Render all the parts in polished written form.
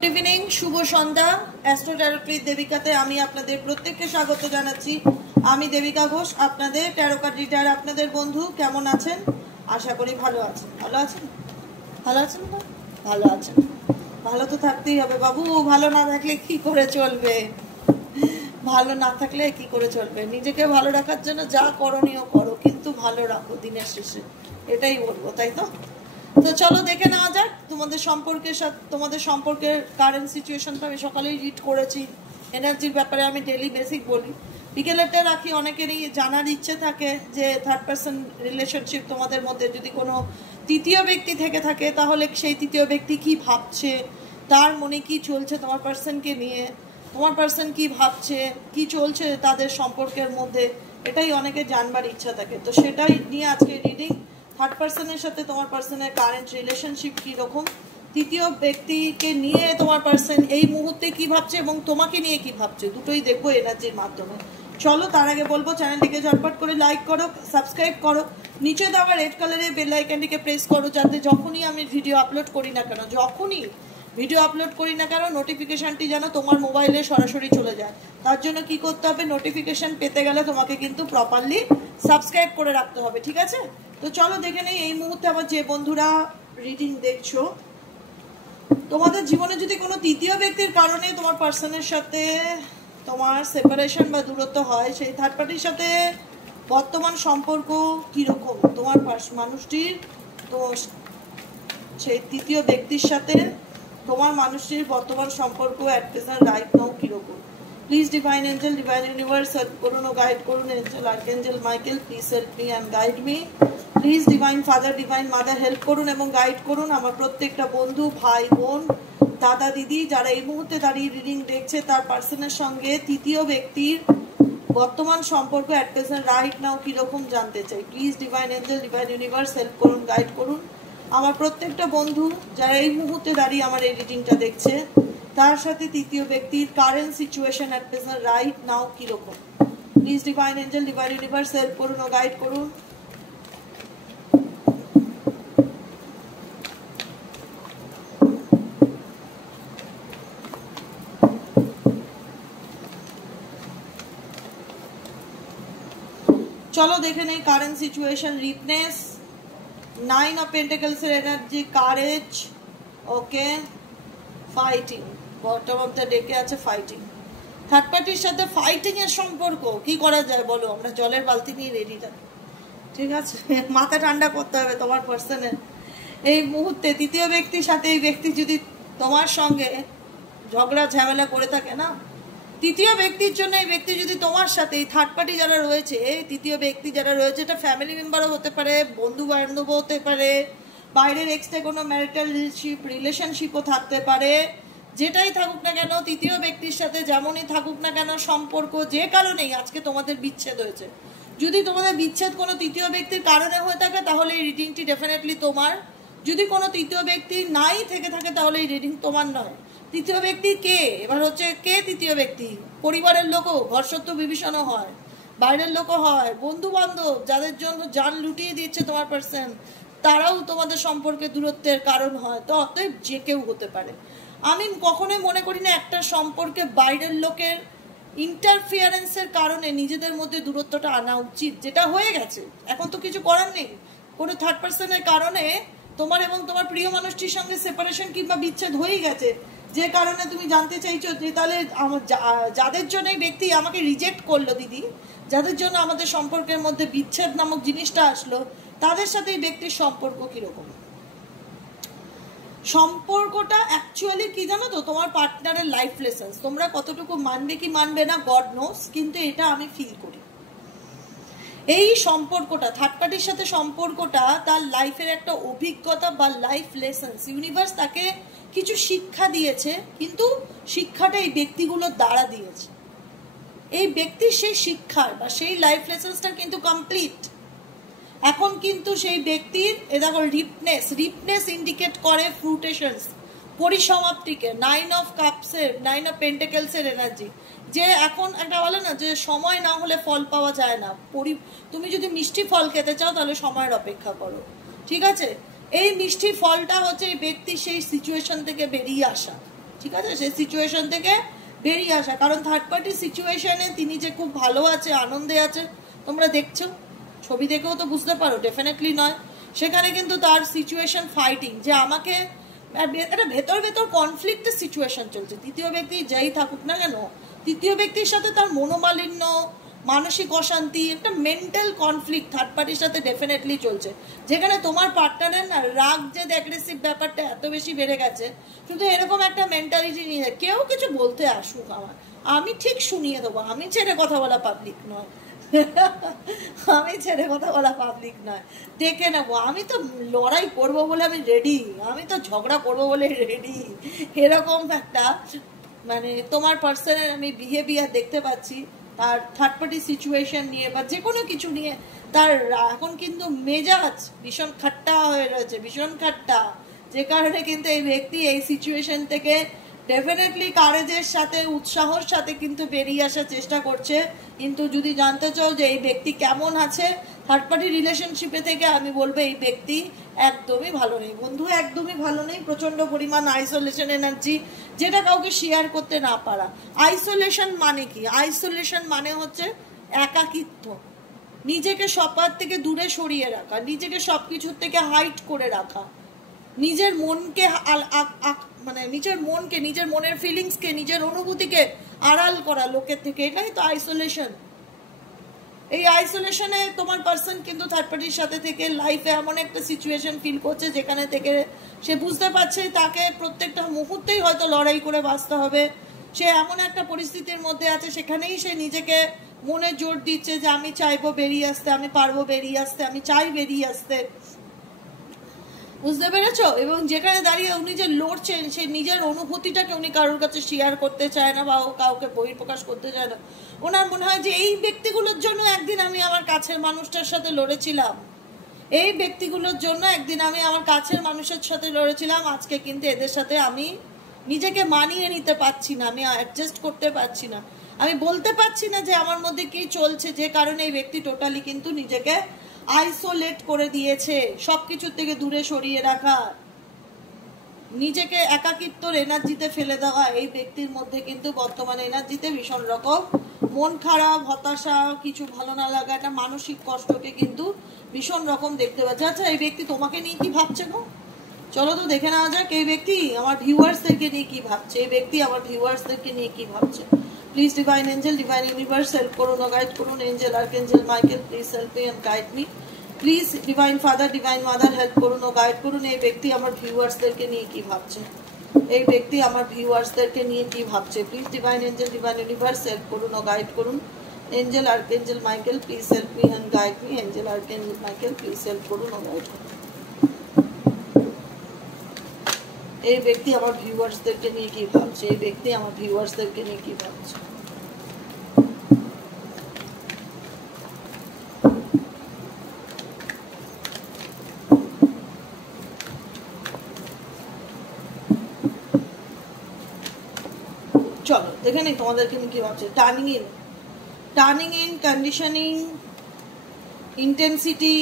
Good evening, শুভ সন্ধ্যা। Astro tarot দেবিকাতে আমি আপনাদের প্রত্যেককে স্বাগত জানাচ্ছি। আমি দেবিকা ঘোষ, আপনাদের ট্যারো কার্ড রিডার, আপনাদের বন্ধু। কেমন আছেন? আশা করি ভালো আছেন। ভালো আছেন? ভালো আছেন? ভালো আছেন? ভালো তো থাকতেই হবে বাবু। ভালো না থাকলে কি করে চলবে? ভালো না থাকলে কি করে চলবে? নিজেকে ভালো রাখার জন্য যা করণীয় করো, কিন্তু ভালো রাখো দিনের শেষে, এটাই বলবো, তাই তো? তো চলো দেখে নেওয়া যাক তোমাদের সম্পর্কের সাথে, তোমাদের সম্পর্কের কারেন্ট সিচুয়েশনটা আমি সকালেই রিড করেছি। এনার্জির ব্যাপারে আমি ডেলি বেসিক বলি, বিকেলেরটা রাখি। অনেকেরই জানার ইচ্ছে থাকে যে থার্ড পার্সন রিলেশনশিপ তোমাদের মধ্যে যদি কোনো তৃতীয় ব্যক্তি থেকে থাকে, তাহলে সেই তৃতীয় ব্যক্তি কি ভাবছে, তার মনে কি চলছে তোমার পার্সনকে নিয়ে, তোমার পার্সন কি ভাবছে, কি চলছে তাদের সম্পর্কের মধ্যে, এটাই অনেকের জানবার ইচ্ছা থাকে। তো সেটাই নিয়ে আজকে রিডিং। থার্ড পার্সনের সাথে তোমার পার্সনের কারেন্ট রিলেশনশিপ কীরকম, তৃতীয় ব্যক্তিকে নিয়ে তোমার পার্সন এই মুহূর্তে কি ভাবছে এবং তোমাকে নিয়ে কি ভাবছে, দুটোই দেখবো এনার্জির মাধ্যমে। চলো, তার আগে বলবো চ্যানেলটিকে ঝটপট করে লাইক করো, সাবস্ক্রাইব করো, নিচে দেওয়া রেড কালারের বেল আইকনটিকে প্রেস করো, যাতে যখনই আমি ভিডিও আপলোড করি না কেন, নোটিফিকেশনটি যেন তোমার মোবাইলে সরাসরি চলে যায়। তার জন্য কি করতে হবে? নোটিফিকেশন পেতে গেলে তোমাকে কিন্তু প্রপারলি সাবস্ক্রাইব করে রাখতে হবে, ঠিক আছে? তো চলো দেখে নেই এই মুহূর্তে আমার যে বন্ধুরা রিডিং দেখছো, তোমাদের জীবনে যদি কোনো তৃতীয় ব্যক্তির কারণে তোমার পার্সনের সাথে তোমার সেপারেশন বা দূরত্ব হয়, সেই থার্ড পার্টির সাথে বর্তমান সম্পর্ক কিরকম তোমার মানুষটির, তো সেই তৃতীয় ব্যক্তির সাথে তোমার মানুষটির বর্তমান সম্পর্ক অ্যাট প্রেজেন্ট রাইট নাও কিরকম। Please divine angel, divine universe help করুন ও গাইড করুন। Angel archangel Michael, please help me and guide me. Please divine father, divine mother help করুন এবং গাইড করুন আমার প্রত্যেকটা বন্ধু, ভাই বোন, দাদা দিদি, যারা এই মুহূর্তে দাঁড়িয়ে রিডিং দেখছে, তার পার্সনের সঙ্গে তৃতীয় ব্যক্তির বর্তমান সম্পর্ক অ্যাট প্রেজেন্ট রাইট নাও কিরকম জানতে চাই। Please divine angel, divine universe help করুন, গাইড করুন আমার প্রত্যেকটা বন্ধু, যারা এই মুহূর্তে দাঁড়িয়ে আমার এই রিডিংটা দেখছে, তার সাথে তৃতীয় ব্যক্তির current situation at present right now কিরকম। Please divine angel, divine universe help করুন ও গাইড করুন। চলো দেখে নেই current situation. Ripeness, 9 of pentacles এর energy, courage, okay, fighting, bottom of the ডেকে আছে ফাইটিং। থার্ড পার্টির সাথে ফাইটিং এর সম্পর্ক কি করা যায় বলো? আমরা জলের বালতি নিয়ে রেডি থাকি, ঠিক আছে? মাথা ঠান্ডা করতে হবে তোমার পার্সনের। এই মুহূর্তে তৃতীয় ব্যক্তির সাথে এই ব্যক্তি যদি তোমার সঙ্গে ঝগড়া ঝামেলা করে থাকে না, তৃতীয় ব্যক্তির জন্য এই ব্যক্তি যদি তোমার সাথে, এই থার্ড পার্টি যারা রয়েছে, তৃতীয় ব্যক্তি যারা রয়েছে, এটা ফ্যামিলি মেম্বারও হতে পারে, বন্ধু বান্ধবও হতে পারে, বাইরের এক্সট্রা কোনো ম্যারিটাল রিলেশনশিপও থাকতে পারে। যেটাই থাকুক না কেন, তৃতীয় ব্যক্তির সাথে যেমনই থাকুক না কেন সম্পর্ক, যে কারণেই আজকে তোমাদের বিচ্ছেদ হয়েছে, যদি তোমাদের বিচ্ছেদ কোনো তৃতীয় ব্যক্তির কারণে হয়ে থাকে, তাহলে এই রিডিংটি ডেফিনেটলি তোমার। যদি কোনো তৃতীয় ব্যক্তি নাই থেকে থাকে, তাহলে এই রিডিং তোমার নয়। তৃতীয় ব্যক্তি কে? এবার হচ্ছে কে তৃতীয় ব্যক্তি? পরিবারের লোকও, ঘরশত্রু বিভীষণও হয়, বাইরের লোকও হয়, বন্ধু বান্ধব যাদের জন্য জান লুটিয়ে দিচ্ছে তোমার পার্সন, তারাও তোমাদের সম্পর্কে দূরত্বের কারণ হয়। তো অতএব যে কেউ হতে পারে। আমি কখনোই মনে করি না একটা সম্পর্কে বাইরের লোকের ইন্টারফিয়ারেন্সের কারণে নিজেদের মধ্যে দূরত্বটা আনা উচিত, যেটা হয়ে গেছে। এখন তো কিছু করার নেই। কোনো থার্ড পার্সনের কারণে তোমার এবং তোমার প্রিয় মানুষটির সঙ্গে সেপারেশন কিংবা বিচ্ছেদ হয়েই গেছে, যে কারণে তুমি জানতে চাইছো যে তাহলে যাদের জন্য এই ব্যক্তি আমাকে রিজেক্ট করলো দিদি, যাদের জন্য আমাদের সম্পর্কের মধ্যে বিচ্ছেদ নামক জিনিসটা আসলো, তাদের সাথে এই ব্যক্তির সম্পর্ক কিরকম। সম্পর্কটা অ্যাকচুয়ালি কি জানো তো, তোমার পার্টনারের লাইফ লেসন্স। তোমরা কতটুকু মানবে কি মানবে না গড নোস, কিন্তু এটা আমি ফিল করি। এই সম্পর্কটা, থার্ড পার্টির সাথে সম্পর্কটা তার লাইফের একটা অভিজ্ঞতা বা লাইফ লেসন্স। ইউনিভার্স তাকে কিছু শিক্ষা দিয়েছে, কিন্তু শিক্ষাটা এই ব্যক্তিগুলো দ্বারা দিয়েছে। এই ব্যক্তির সেই শিক্ষার বা সেই লাইফ লেসন্সটা কিন্তু কমপ্লিট। এখন কিন্তু সেই ব্যক্তির দেখো রিপনেস ইন্ডিকেট করে ফ্রুটেশনস, পরিসমাপ্তিকে। 9 অফ কাপসের, 9 অফ পেন্টাকলসের এনার্জি, যে এখন একটা বলে না যে সময় না হলে ফল পাওয়া যায় না। তুমি যদি মিষ্টি ফল খেতে চাও, তাহলে সময়ের অপেক্ষা করো, ঠিক আছে? এই মিষ্টি ফলটা হচ্ছে এই ব্যক্তি সেই সিচুয়েশন থেকে বেরিয়ে আসা, ঠিক আছে, সেই সিচুয়েশন থেকে বেরিয়ে আসা। কারণ থার্ড পার্টি সিচুয়েশনে তিনি যে খুব ভালো আছে, আনন্দে আছে, তোমরা দেখছো, ছবি দেখেও তো বুঝতে পারো, ডেফিনেটলি নয়। সেখানে কিন্তু তার সিচুয়েশন ফাইটিং, যে আমাকে একটা ভেতর ভেতর কনফ্লিক্টের সিচুয়েশন চলছে। তৃতীয় ব্যক্তি যেই থাকুক না কেন, তৃতীয় ব্যক্তির সাথে তার মনোমালিন্য, মানসিক অশান্তি, একটা মেন্টাল কনফ্লিক্ট থার্ড পার্টির সাথে ডেফিনেটলি চলছে। যেখানে তোমার পার্টনারের না রাগ, যে অ্যাগ্রেসিভ ব্যাপারটা এত বেশি বেড়ে গেছে, শুধু এরকম একটা মেন্টালিটি নিয়ে কেউ কিছু বলতে আসুক আমি ঠিক শুনিয়ে দেবো, আমি ছেড়ে কথা বলা পাবলিক নয়। আমি ছেড়ে কথা বলা পাবলিক নয়, দেখে নেবো, আমি তো লড়াই করবো বলে আমি রেডি, আমি তো ঝগড়া করবো বলে রেডি। এরকম একটা মানে তোমার পার্সনের আমি বিহেভিয়ার দেখতে পাচ্ছি, তার থার্ড পার্টি সিচুয়েশন নিয়ে বা যে কোনো কিছু নিয়ে তার এখন কিন্তু মেজাজ ভীষণ খাট্টা হয়ে রয়েছে, ভীষণ খাট্টা। যে কারণে কিন্তু এই ব্যক্তি এই সিচুয়েশন থেকে ডেফিনেটলি কারেজের সাথে, উৎসাহর সাথে কিন্তু বেরিয়ে আসার চেষ্টা করছে। কিন্তু যদি জানতে চাও যে এই ব্যক্তি কেমন আছে থার্ড পার্টি রিলেশনশিপে থেকে, আমি বলবো এই ব্যক্তি একদমই ভালো নেই বন্ধু, একদমই ভালো নেই। প্রচন্ড পরিমাণ আইসোলেশন এনার্জি, যেটা কাউকে শেয়ার করতে না পারা। আইসোলেশন মানে কি? আইসোলেশন মানে হচ্ছে একাকিত্ব, নিজেকে সবার থেকে দূরে সরিয়ে রাখা, নিজেকে সবকিছুর থেকে হাইড করে রাখা, নিজের মনকে মানে নিজের মনকে, নিজের মনের ফিলিংসকে, নিজের অনুভূতিকে আড়াল করা লোকের থেকে, এটাই তো আইসোলেশন। এই আইসোলেশনে তোমার পার্সন কিন্তু থার্ড পার্টির সাথে থেকে লাইফে এমন একটা সিচুয়েশন ফিল করছে যেখানে থেকে সে বুঝতে পারছে তাকে প্রত্যেকটা মুহূর্তেই হয়তো লড়াই করে বাঁচতে হবে। সে এমন একটা পরিস্থিতির মধ্যে আছে, সেখানেই সে নিজেকে মনে জোর দিচ্ছে যে আমি চাইবো বেরিয়ে আসতে, আমি পারবো বেরিয়ে আসতে, আমি চাই বেরিয়ে আসতে। বুঝতে পেরেছো? এবং যেখানে দাঁড়িয়ে উনি যে লড়ছেন, সেই নিজের অনুভূতিটাকে উনি কারোর কাছে শেয়ার করতে চায় না বা কাউকে বহিঃপ্রকাশ করতে চায় না। ওনার মনে হয় যে এই ব্যক্তিগুলোর জন্য একদিন আমি আমার কাছের মানুষটার সাথে লড়েছিলাম, এই ব্যক্তিগুলোর জন্য একদিন আমি আমার কাছের মানুষের সাথে লড়েছিলাম, আজকে কিন্তু এদের সাথে আমি নিজেকে মানিয়ে নিতে পারছি না, আমি অ্যাডজাস্ট করতে পারছি না, আমি বলতে পারছি না যে আমার মধ্যে কি চলছে। যে কারণে এই ব্যক্তি টোটালি কিন্তু নিজেকে আইসোলেট করে দিয়েছে, সবকিছুর থেকে দূরে সরিয়ে রাখা, নিজেকে একাকিত্বর এনার্জিতে ফেলে দেওয়া। এই ব্যক্তির মধ্যে কিন্তু বর্তমানে এনার্জিতে ভীষণ রকম মন খারাপ, হতাশা, কিছু ভালো না লাগা, একটা মানসিক কষ্টকে কিন্তু ভীষণ রকম দেখতে পাচ্ছে। আচ্ছা, এই ব্যক্তি তোমাকে নিয়ে কি ভাবছে গো? চলো তো দেখে নেওয়া যাক এই ব্যক্তি আমার ভিউয়ার্সদেরকে নিয়ে কি ভাবছে, এই ব্যক্তি আমার ভিউয়ার্সদেরকে নিয়ে কি ভাবছে। Please divine angel, divine universe help করুন ও গাইড করুন। Angel, archangel Michael, please help me and guide me. Please divine father, divine mother help করুন ও গাইড করুন। এই ব্যক্তি আমার ভিউয়ার্সদেরকে নিয়ে কি ভাবছে, এই ব্যক্তি আমার ভিউয়ার্সদেরকে নিয়ে কি ভাবছে। Please divine angel, divine universe help করুন ও গাইড করুন। Angel, archangel Michael, please help me and guide me. Angel, archangel Michael, please help করুন ও গাইড করুন। এই ব্যক্তি আমার ভিউয়ার্সদেরকে নিয়ে কি ভাবছে, এই ব্যক্তি আমার ভিউয়ার্সদেরকে নিয়ে কি ভাবছে। চলো দেখে নেই তোমাদেরকে কি ভাবছে। Turning in, conditioning, intensity,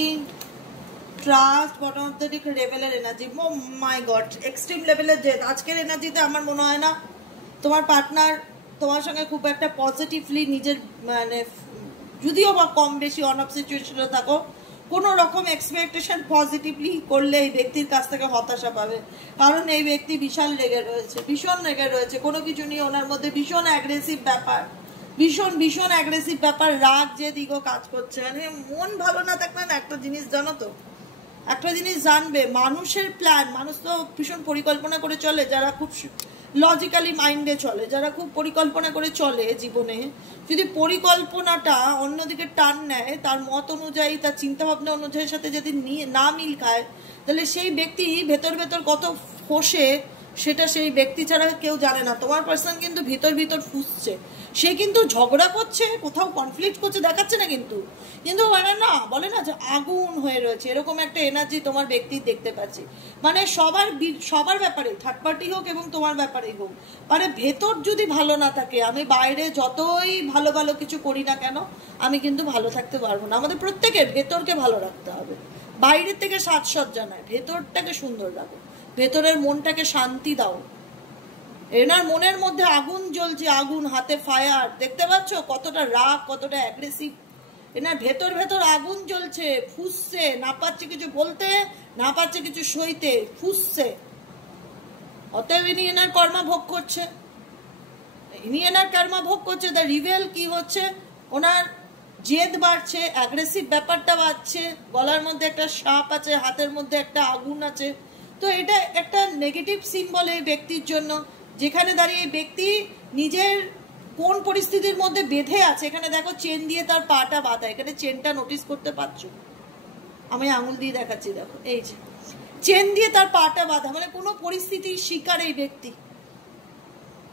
trust, bottom of the deck, রেবেলের energy. Oh my God, extreme লেভেলের জেদ। আজকের এনার্জিতে আমার মনে হয় না তোমার পার্টনার তোমার সঙ্গে খুব একটা পজিটিভলি নিজের মানে, যদিও বা কম বেশি অন অফ সিচুয়েশনে থাকো, কোনো রকম এক্সপেকটেশন পজিটিভলি করলে এই ব্যক্তির কাছ থেকে হতাশা পাবে। কারণ এই ব্যক্তি বিশাল রেগে রয়েছে, ভীষণ রেগে রয়েছে কোনো কিছু নিয়ে। ওনার মধ্যে ভীষণ অ্যাগ্রেসিভ ব্যাপার, ভীষণ অ্যাগ্রেসিভ ব্যাপার, রাগ যে দিগো কাজ করছে। মানে মন ভালো না থাকলে না, একটা জিনিস জানো তো, একটা জিনিস জানবে, মানুষের প্ল্যান, মানুষ তো ভীষণ পরিকল্পনা করে চলে, যারা খুব লজিক্যালি মাইন্ডে চলে, যারা খুব পরিকল্পনা করে চলে জীবনে, যদি পরিকল্পনাটা অন্যদিকে টান নেয়, তার মত অনুযায়ী, তার চিন্তাভাবনা অনুযায়ী সাথে যদি না মিল খায়, তাহলে সেই ব্যক্তি ভেতর ভেতর কত ফসে সেটা সেই ব্যক্তি ছাড়া কেউ জানে না। তোমার পার্সন কিন্তু ভিতর ভিতর ফুসছে, সে কিন্তু ঝগড়া করছে, কোথাও কনফ্লিক্ট করছে দেখাচ্ছে না, কিন্তু মানে না বলে না যে আগুন হয়ে রয়েছে, এরকম একটা এনার্জি তোমার ব্যক্তির দেখতে পাচ্ছি। মানে সবার ব্যাপারে, থার্ড পার্টি হোক এবং তোমার ব্যাপারেই হোক, মানে ভেতর যদি ভালো না থাকে, আমি বাইরে যতই ভালো ভালো কিছু করি না কেন, আমি কিন্তু ভালো থাকতে পারবো না। আমাদের প্রত্যেকের ভেতরকে ভালো রাখতে হবে, বাইরের থেকে সাজসজ্জা নয়, ভেতরটাকে সুন্দর রাখো, ভেতরের মনটাকে শান্তি দাও। এনার মনের মধ্যে আগুন জ্বলছে, আগুন, হাতে ফায়ার, দেখতে পাচ্ছ কতটা রাগ, কতটা অ্যাগ্রেসিভ। এনার ভেতর ভেতর আগুন জ্বলছে, ফুসছে, না পাচ্ছে কিছু বলতে, না পাচ্ছে কিছু সইতে, ফুসছে। অতএব ইনি এনার কর্মা ভোগ করছে, ইনি এনার কর্মা ভোগ করছে। দ্য রিভেল কি হচ্ছে, ওনার জেদ বাড়ছে, অ্যাগ্রেসিভ ব্যাপারটা বাড়ছে, গলার মধ্যে একটা সাপ আছে, হাতের মধ্যে একটা আগুন আছে। তো এটা একটা নেগেটিভ সিম্বল এই ব্যক্তির জন্য, যেখানে দাঁড়িয়ে এই ব্যক্তি নিজের কোন পরিস্থিতির মধ্যে বেঁধে আছে। এখানে দেখো চেন দিয়ে তার পাটা বাঁধা, এখানে চেনটা নোটিস করতে পারছো, আমি আঙুল দিয়ে দেখাচ্ছি, দেখো এই যে চেন দিয়ে তার পাটা বাঁধা, মানে কোনো পরিস্থিতির শিকার এই ব্যক্তি,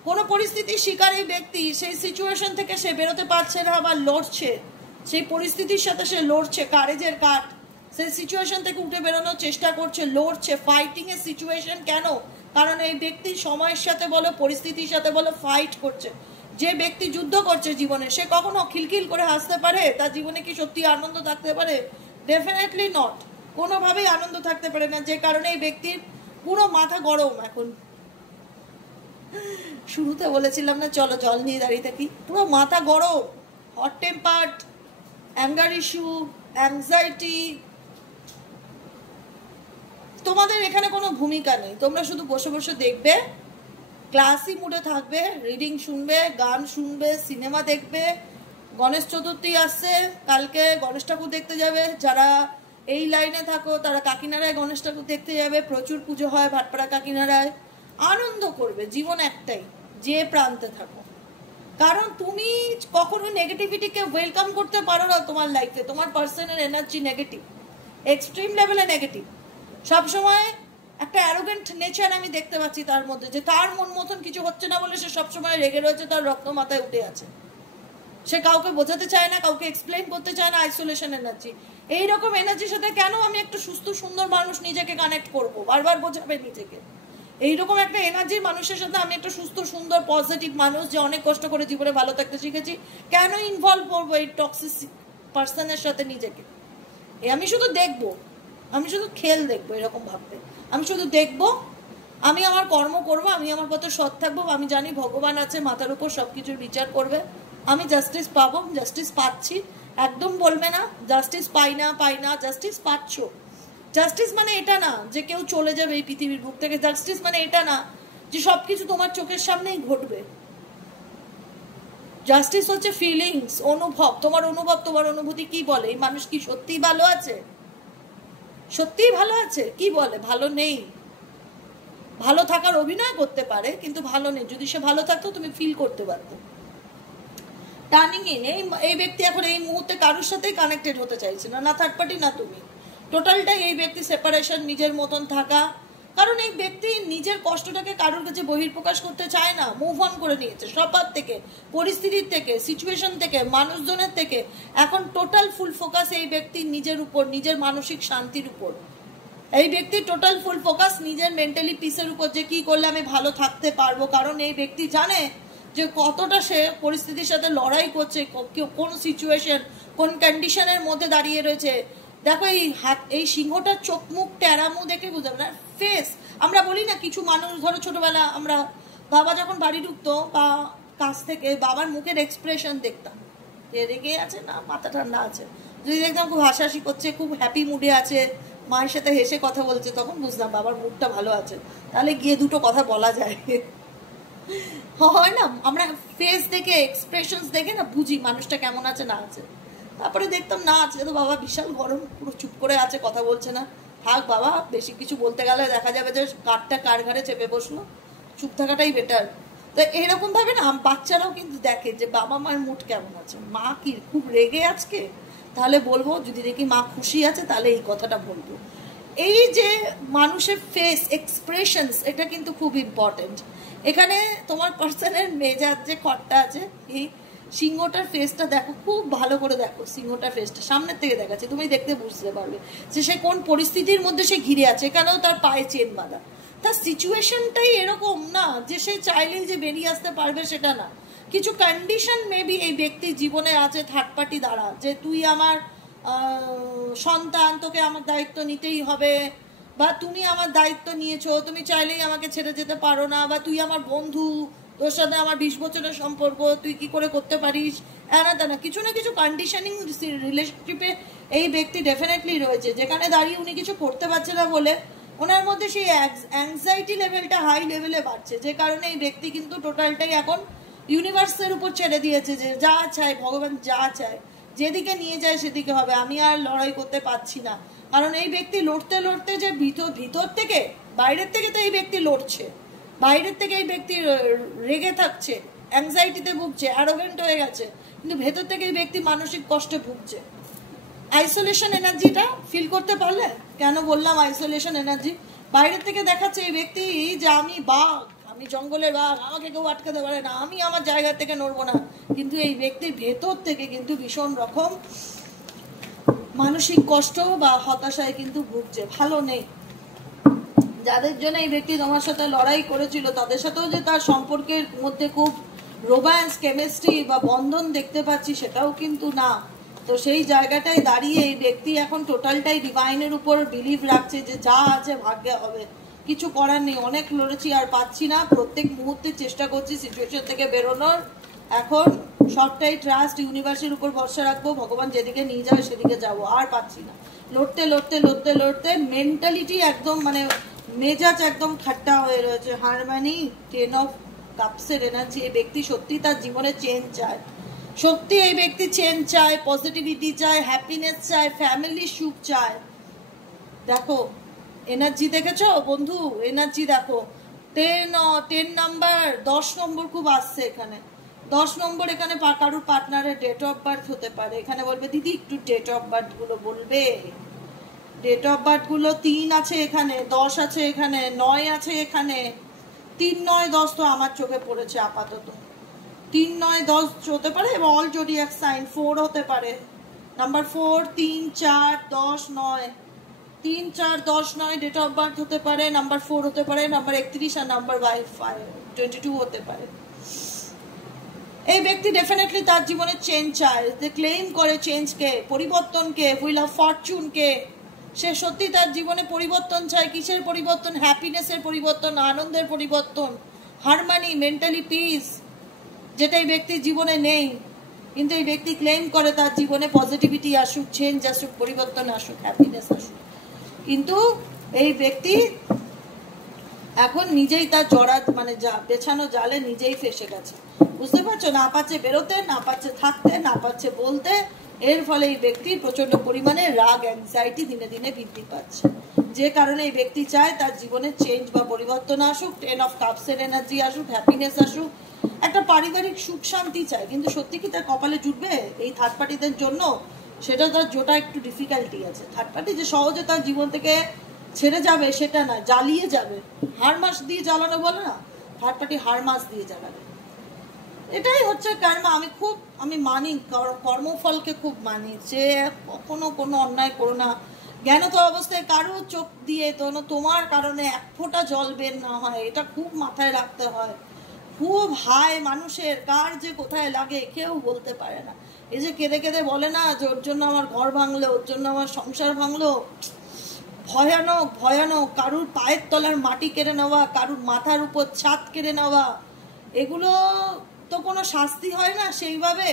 কোনো পরিস্থিতির শিকার এই ব্যক্তি। সেই সিচুয়েশন থেকে সে বেরোতে পারছে না, আবার লড়ছে, সেই পরিস্থিতির সাথে সে লড়ছে, কারেজের কাঠ, সেই সিচুয়েশন থেকে উঠে বেরোনোর চেষ্টা করছে, লড়ছে, ফাইটিং এর সিচুয়েশন। কেন? কারণ এই ব্যক্তি সময়ের সাথে বলো, পরিস্থিতির সাথে বলো, ফাইট করছে। যে ব্যক্তি যুদ্ধ করছে জীবনে, সে কখনো খিলখিল করে হাসতে পারে? তার জীবনে কি সত্যি আনন্দ থাকতে পারে? ডেফিনেটলি নট, কোনোভাবেই আনন্দ থাকতে পারে না। যে কারণে এই ব্যক্তির পুরো মাথা গরম। এখন শুরুতে বলেছিলাম না চলো জল নিয়ে দাঁড়িয়ে থাকি, পুরো মাথা গরম, hot tempered, anger issue, anxiety. তোমাদের এখানে কোনো ভূমিকা নেই, তোমরা শুধু বসে বসে দেখবে, ক্লাসি মুডে থাকবে, রিডিং শুনবে, গান শুনবে, সিনেমা দেখবে। গণেশ চতুর্থী আসছে, কালকে গণেশ ঠাকুর দেখতে যাবে। যারা এই লাইনে থাকো তারা কাকিনাড়ায় গণেশ ঠাকুর দেখতে যাবে, প্রচুর পুজো হয় ভাটপাড়া কাকিনাড়ায়। আনন্দ করবে, জীবন একটাই, যে প্রান্তে থাকো। কারণ তুমি কখনো নেগেটিভিটিকে ওয়েলকাম করতে পারো না তোমার লাইফে। তোমার পার্সোনাল এনার্জি নেগেটিভ, এক্সট্রিম লেভেলে নেগেটিভ। সবসময় একটা অ্যারোগেন্ট নেচার আমি দেখতে পাচ্ছি তার মধ্যে, যে তার মন মতন কিছু হচ্ছে না বলে সে সবসময় রেগে রয়েছে, তার রক্ত মাথায় উঠে আছে। সে কাউকে বোঝাতে চায় না, কাউকে এক্সপ্লেন করতে চায় না, আইসোলেশন এনার্জি। এইরকম এনার্জির সাথে কেন আমি একটা সুস্থ সুন্দর মানুষ নিজেকে কানেক্ট করবো? বারবার বোঝাবে নিজেকে। এইরকম একটা এনার্জির মানুষের সাথে আমি একটা সুস্থ সুন্দর পজিটিভ মানুষ, যে অনেক কষ্ট করে জীবনে ভালো থাকতে শিখেছি, কেন ইনভলভ করবো এই টক্সিক পার্সনের সাথে নিজেকে? আমি শুধু দেখবো, আমি শুধু খেল দেখবো, এরকম ভাববে। আমি শুধু দেখবো, আমি আমার কর্ম করবো, আমি আমার পথে সৎ থাকবো। আমি জানি ভগবান আছে, মাথার উপর সবকিছুর বিচার করবে। আমি জাস্টিস পাবো, জাস্টিস পাচ্ছি। একদম বলবে না জাস্টিস পাই না, পাই না, জাস্টিস পাচ্ছ। জাস্টিস মানে এটা না যে কেউ চলে যাবে এই পৃথিবীর বুক থেকে। জাস্টিস মানে এটা না যে সবকিছু তোমার চোখের সামনেই ঘটবে। জাস্টিস হচ্ছে ফিলিংস, অনুভব। তোমার অনুভব, তোমার অনুভূতি কি বলে? এই মানুষ কি সত্যিই ভালো আছে? সত্যিই ভালো আছে? কি বলে ভালো নেই? ভালো থাকার অভিনয় করতে পারে, কিন্তু ভালো নেই। যদি সে ভালো থাকতো তুমি ফিল করতে পারতো। টার্নিং ইন, এই ব্যক্তি এখন এই মুহূর্তে কারোর সাথেই কানেক্টেড হতে চাইছে না, না থার্ড পার্টি না তুমি। টোটালটাই এই ব্যক্তি সেপারেশন, নিজের মতন থাকা। কারণ এই ব্যক্তি নিজের কষ্টটাকে কারোর কাছে বহির্প্রকাশ করতে চায় না, মুভ অন করে নিয়েছে সবার থেকে, পরিস্থিতির থেকে, সিচুয়েশন থেকে, মানুষজনের থেকে। এখন টোটাল ফুল ফোকাস এই ব্যক্তির নিজের উপর, নিজের মানসিক শান্তির উপর। এই ব্যক্তি টোটাল ফুল ফোকাস নিজের মেন্টালি পিসের উপর, যে কি করলে আমি ভালো থাকতে পারবো। কারণ এই ব্যক্তি জানে যে কতটা সে পরিস্থিতির সাথে লড়াই করছে, কোন সিচুয়েশন, কোন কন্ডিশনের মধ্যে দাঁড়িয়ে রয়েছে। দেখো এই হাত, এই সিংহটার চোখ মুখ টেরামু দেখে বুঝাবে না, ফেস। আমরা বলি না কিছু মানুষ, ধরো ছোটবেলা আমরা বাবা যখন বাড়ি ঢুকতো বা কাছ থেকে বাবার মুখের এক্সপ্রেশন দেখতাম, যে রেগে আছে না মাথা ঠান্ডা আছে। যদি দেখতাম খুব হাসাহাসি করছে, খুব হ্যাপি মুডে আছে, মায়ের সাথে হেসে কথা বলছে, তখন বুঝলাম বাবার মুডটা ভালো আছে, তাহলে গিয়ে দুটো কথা বলা যায়। হয় না, আমরা ফেস দেখে, এক্সপ্রেশনস দেখে না বুঝি মানুষটা কেমন আছে না আছে। তারপরে দেখতাম না, আজকে তো বাবা বিশাল গরম, পুরো চুপ করে আছে, কথা বলছে না। থাক বাবা, বেশি কিছু বলতে গেলে দেখা যাবে যে কাঠটা কার ঘাড়ে চেপে বসলো, চুপ থাকাটাই বেটার। তো এরকম ভাবে না বাচ্চারাও কিন্তু দেখে যে বাবা মায়ের মুড কেমন আছে। মা কি খুব রেগে আজকে, তাহলে বলবো, যদি দেখি মা খুশি আছে তাহলে এই কথাটা বলবো। এই যে মানুষের ফেস এক্সপ্রেশনস, এটা কিন্তু খুব ইম্পর্টেন্ট। এখানে তোমার পার্সনের মেজাজ যে খটটা আছে, এই সিংহটার ফেসটা দেখো, খুব ভালো করে দেখো সিংহটার ফেসটা, সামনের থেকে দেখাচ্ছে, তুমি দেখতে বুঝতে পারবে যে সে কোন পরিস্থিতির মধ্যে সে ঘিরে আছে। এখানেও তার পায়ে চেন বাঁধা, তার সিচুয়েশনটাই এরকম না যে সে চাইলেই যে বেরিয়ে আসতে পারবে, সেটা না। কিছু কন্ডিশন মেবি এই ব্যক্তির জীবনে আছে থার্ড পার্টি দ্বারা, যে তুই আমার সন্তান, তোকে আমার দায়িত্ব নিতেই হবে, বা তুমি আমার দায়িত্ব নিয়েছো, তুমি চাইলেই আমাকে ছেড়ে যেতে পারো না, বা তুই আমার বন্ধু, তোর সাথে আমার 20 বছরের সম্পর্ক, তুই কি করে করতে পারিস, এনা তেনা কিছু না কিছু কন্ডিশনিং রিলেশনশিপে এই ব্যক্তি ডেফিনেটলি রয়েছে, যেখানে দাঁড়িয়ে উনি কিছু করতে পারছে না বলে ওনার মধ্যে সেই অ্যাংজাইটি লেভেলটা হাই লেভেলে বাড়ছে, যে কারণে এই ব্যক্তি কিন্তু টোটালটাই এখন ইউনিভার্সের উপর ছেড়ে দিয়েছে যে যা চায় ভগবান, যা চায় যেদিকে নিয়ে যায় সেদিকে হবে, আমি আর লড়াই করতে পারছি না। কারণ এই ব্যক্তি লড়তে লড়তে যে ভিতর থেকে, বাইরের থেকে তো এই ব্যক্তি লড়ছে, বাইরের থেকে এই ব্যক্তি রেগে থাকছে, অ্যাংজাইটিতে ভুগছে, অ্যারোগেন্ট হয়ে গেছে, কিন্তু ভেতর থেকে এই ব্যক্তি মানসিক কষ্টে ভুগছে। আইসোলেশন এনার্জিটা ফিল করতে পারলে? কেন বললাম আইসোলেশন এনার্জি? বাইরের থেকে দেখাচ্ছে এই ব্যক্তি যে আমি বাঘ, আমি জঙ্গলের বাঘ, আমাকে কেউ আটকাতে পারে না, আমি আমার জায়গা থেকে নড়বো না, কিন্তু এই ব্যক্তির ভেতর থেকে কিন্তু ভীষণ রকম মানসিক কষ্ট বা হতাশায় কিন্তু ভুগছে, ভালো নেই। যাদের জন্য এই ব্যক্তি তোমার সাথে লড়াই করেছিল তাদের সাথেও যে তার সম্পর্কের মধ্যে খুব রোম্যান্স, কেমিস্ট্রি বা বন্ধন দেখতে পাচ্ছি, সেটাও কিন্তু না। তো সেই জায়গাটায় দাঁড়িয়ে এই ব্যক্তি এখন টোটালটাই ডিভাইনের উপর বিলিভ রাখছে যে যা আছে ভাগ্যে হবে, কিছু করার নেই, অনেক লড়েছি আর পাচ্ছি না, প্রত্যেক মুহূর্তে চেষ্টা করছি সিচুয়েশন থেকে বেরোনোর, এখন সবটাই ট্রাস্ট ইউনিভার্সের উপর ভরসা রাখবো, ভগবান যেদিকে নিয়ে যাবে সেদিকে যাবো, আর পাচ্ছি না। লড়তে লড়তে লড়তে লড়তে মেন্টালিটি একদম মানে মেজাজ একদম ঠাট্টা হয়ে রয়েছে। হারমানি 10 অফ কাপসের এনার্জি, এই ব্যক্তি সত্যি তার জীবনে চেঞ্জ চায়, সত্যি এই ব্যক্তি চেঞ্জ চায়, পজিটিভিটি চায়, হ্যাপিনেস চায়, ফ্যামিলি সুখ চায়। দেখো এনার্জি দেখেছো বন্ধু, এনার্জি দেখো 10 নাম্বার, 10 নম্বর খুব আসছে এখানে, 10 নম্বর এখানে কারোর পার্টনারের ডেট অফ বার্থ হতে পারে। এখানে বলবে দিদি একটু ডেট অফ বার্থ গুলো বলবে, ডেট অফ বার্থ গুলো 3 আছে এখানে, 10 আছে এখানে, 9 আছে এখানে, 3, 9, 10 তো আমার চোখে পড়েছে আপাতত, 3, 9, 10 হতে পারে, এবং অল জোডিয়াক সাইন 4 হতে পারে, নাম্বার 4, 3, 4, 10, 9, 3, 4, 10, 9 ডেট অফ বার্থ হতে পারে, নাম্বার 4 হতে পারে, নাম্বার 31 আর নাম্বার 22 হতে পারে। এই ব্যক্তি ডেফিনেটলি তার জীবনে চেঞ্জ চায়, যে ক্লেম করে চেঞ্জকে, পরিবর্তনকে, হুইল অফ ফরচুনকে, সে সত্যি তার জীবনে পরিবর্তন চায়। কিসের পরিবর্তন? হ্যাপিনেসের পরিবর্তন, আনন্দের পরিবর্তন, হারমানি, মেন্টালি পিস, যেটা এই ব্যক্তির জীবনে নেই। কিন্তু এই ব্যক্তি ক্লেম করে তার জীবনে পজিটিভিটি আসুক, চেঞ্জ আসুক, পরিবর্তন আসুক, হ্যাপিনেস আসুক, কিন্তু এই ব্যক্তি এখন নিজেই তার জড়া মানে বেছানো জালে নিজেই ফেসে গেছে, বুঝতে পারছো? না পাচ্ছে বেরোতে, না পাচ্ছে থাকতে, না পাচ্ছে বলতে। এর ফলে এই ব্যক্তির প্রচন্ড পরিমাণে রাগ, অ্যাংজাইটি দিনে দিনে বৃদ্ধি পাচ্ছে, যে কারণে এই ব্যক্তি চায় তার জীবনে চেঞ্জ বা পরিবর্তন আসুক, 10 অফ কাপসের এনার্জি আসুক, হ্যাপিনেস আসুক, একটা পারিবারিক সুখ শান্তি চায়। কিন্তু সত্যি কি তার কপালে জুটবে এই থার্ড পার্টিদের জন্য? সেটা তার জোটা একটু ডিফিকাল্টি আছে। থার্ড পার্টি যে সহজে তার জীবন থেকে ছেড়ে যাবে সেটা না, জ্বালিয়ে যাবে, হাড় মাস দিয়ে জ্বালানো বলে না, থার্ড পার্টি হাড় মাস দিয়ে জ্বালাবে। এটাই হচ্ছে কর্ম। আমি মানি, কর্মফলকে খুব মানি, যে কখনো কোনো অন্যায় করো না, জ্ঞানত অবস্থায় কারো চোখ দিয়ে তোমার কারণে এক ফোঁটা জল বের না হয়, এটা খুব মাথায় রাখতে হয়। খুব হাই মানুষের, কার যে কোথায় লাগে কেউ বলতে পারে না। এই যে কেঁদে কেঁদে বলে না যে ওর জন্য আমার ঘর ভাঙলো, ওর জন্য আমার সংসার ভাঙলো, ভয়ানক ভয়ানক, কারুর পায়ের তলার মাটি কেড়ে নেওয়া, কারুর মাথার উপর ছাদ কেড়ে নেওয়া, এগুলো তো কোনো শাস্তি হয় না সেইভাবে,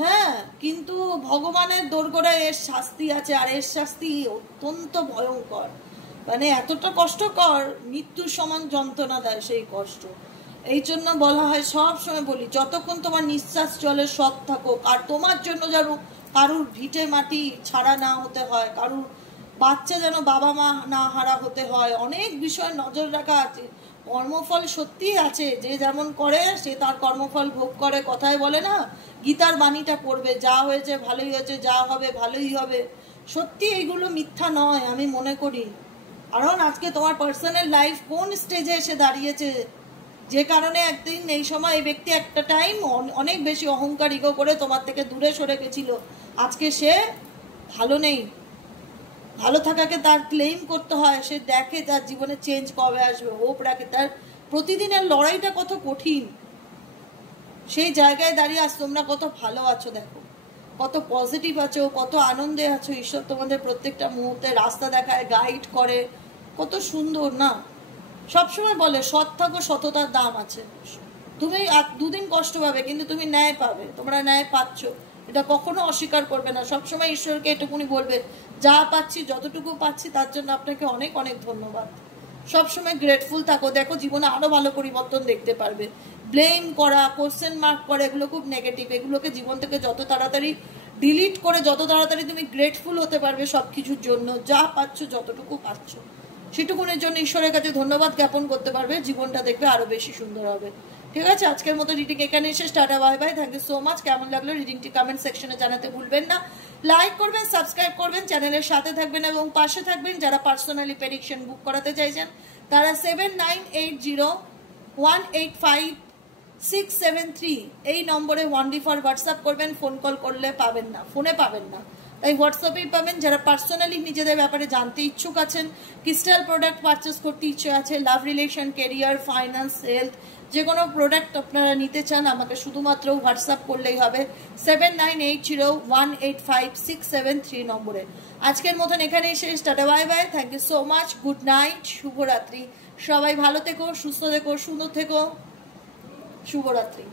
হ্যাঁ, কিন্তু ভগবানের দোরগোড়ায় এর শাস্তি আছে, আর এর শাস্তি অত্যন্ত ভয়ঙ্কর, মানে এতটা কষ্টকর, মৃত্যুর সমান যন্ত্রণা দেয় সেই কষ্ট। এই জন্য বলা হয়, সব সময় বলি, যতক্ষণ তোমার নিঃশ্বাস চলে সৎ থাকো, আর তোমার জন্য যেন কারুর ভিটে মাটি ছাড়া না হতে হয়, কারুর বাচ্চা যেন বাবা মা না হারা হতে হয়, অনেক বিষয় নজর রাখা আছে। কর্মফল সত্যি আছে, যে যেমন করে সে তার কর্মফল ভোগ করে। কথায় বলে না, গীতার বাণীটা পড়বে, যা হয়েছে ভালোই হয়েছে, যা হবে ভালোই হবে। সত্যি এইগুলো মিথ্যা নয় আমি মনে করি। কারণ আজকে তোমার পার্সোনাল লাইফ কোন স্টেজে এসে দাঁড়িয়েছে, যে কারণে একদিন এই সময় এই ব্যক্তি একটা টাইম অনেক বেশি অহংকার ইগো করে তোমার থেকে দূরে সরে গেছিল, আজকে সে ভালো নেই। ভালো থাকাকে তার ক্লেম করতে হয়, সে দেখে তার জীবনে চেঞ্জ কবে আসবে, হোপ রাখে, তার প্রতিদিনের লড়াইটা কত কঠিন। সেই জায়গায় দাঁড়িয়ে আজ তোমরা কত ভালো আছো, দেখো কত পজিটিভ আছো, কত আনন্দে আছো। ঈশ্বর তোমাদের প্রত্যেকটা মুহূর্তে রাস্তা দেখায়, গাইড করে, কত সুন্দর না? সবসময় বলে সৎ থাকো, সততার দাম আছে। তুমি দুদিন কষ্ট পাবে কিন্তু তুমি ন্যায় পাবে, তোমরা ন্যায় পাচ্ছ, এটা কখনো অস্বীকার করবে না। সবসময় ঈশ্বরকে এটুকুনি বলবে, যা পাচ্ছি যতটুকু পাচ্ছি তার জন্য আপনাকে অনেক অনেক ধন্যবাদ। সবসময় গ্রেটফুল থাকো, দেখো জীবনে আরো ভালো পরিবর্তন দেখতে পারবে। ব্লেম করা, কোশ্চেন মার্ক করা, এগুলো খুব নেগেটিভ। এগুলোকে জীবন থেকে যত তাড়াতাড়ি ডিলিট করে যত তাড়াতাড়ি তুমি গ্রেটফুল হতে পারবে সবকিছুর জন্য, যা পাচ্ছ যতটুকু পাচ্ছ সেটুকুনের জন্য ঈশ্বরের কাছে ধন্যবাদ জ্ঞাপন করতে পারবে, জীবনটা দেখবে আরো বেশি সুন্দর হবে। ঠিক আছে, আজকের মতো রিডিং এখানে এসে টাটা, bye bye, thank you so much. কেমন লাগলো রিডিংটি কমেন্ট সেকশনে জানাতে ভুলবেন না। লাইক করবেন, সাবস্ক্রাইব করবেন, চ্যানেলের সাথে থাকবেন এবং পাশে থাকবেন। যারা পার্সোনালি প্রেডিকশন বুক করাতে চাইছেন তারা 7980185673 এই নম্বরে ওয়ানলি ফর হোয়াটসঅ্যাপ করবেন। ফোন কল করলে পাবেন না, ফোনে পাবেন না, তাই হোয়াটসঅ্যাপেই পাবেন। যারা পার্সোনালি নিজেদের ব্যাপারে জানতে ইচ্ছুক আছেন, ক্রিস্টাল প্রোডাক্ট পারচেস করতে ইচ্ছে আছে, লাভ রিলেশন, কেরিয়ার, ফাইন্যান্স, হেলথ, যে কোনো প্রোডাক্ট আপনারা নিতে চান, আমাকে শুধুমাত্র হোয়াটসঅ্যাপ করলেই হবে 7980185673 নম্বরে। আজকের মতন এখানে শেষ, টাটা, bye bye, thank you so much, good night, শুভরাত্রি। সবাই ভালো থেকো, সুস্থ থেকো, সুন্দর থেকো, শুভরাত্রি।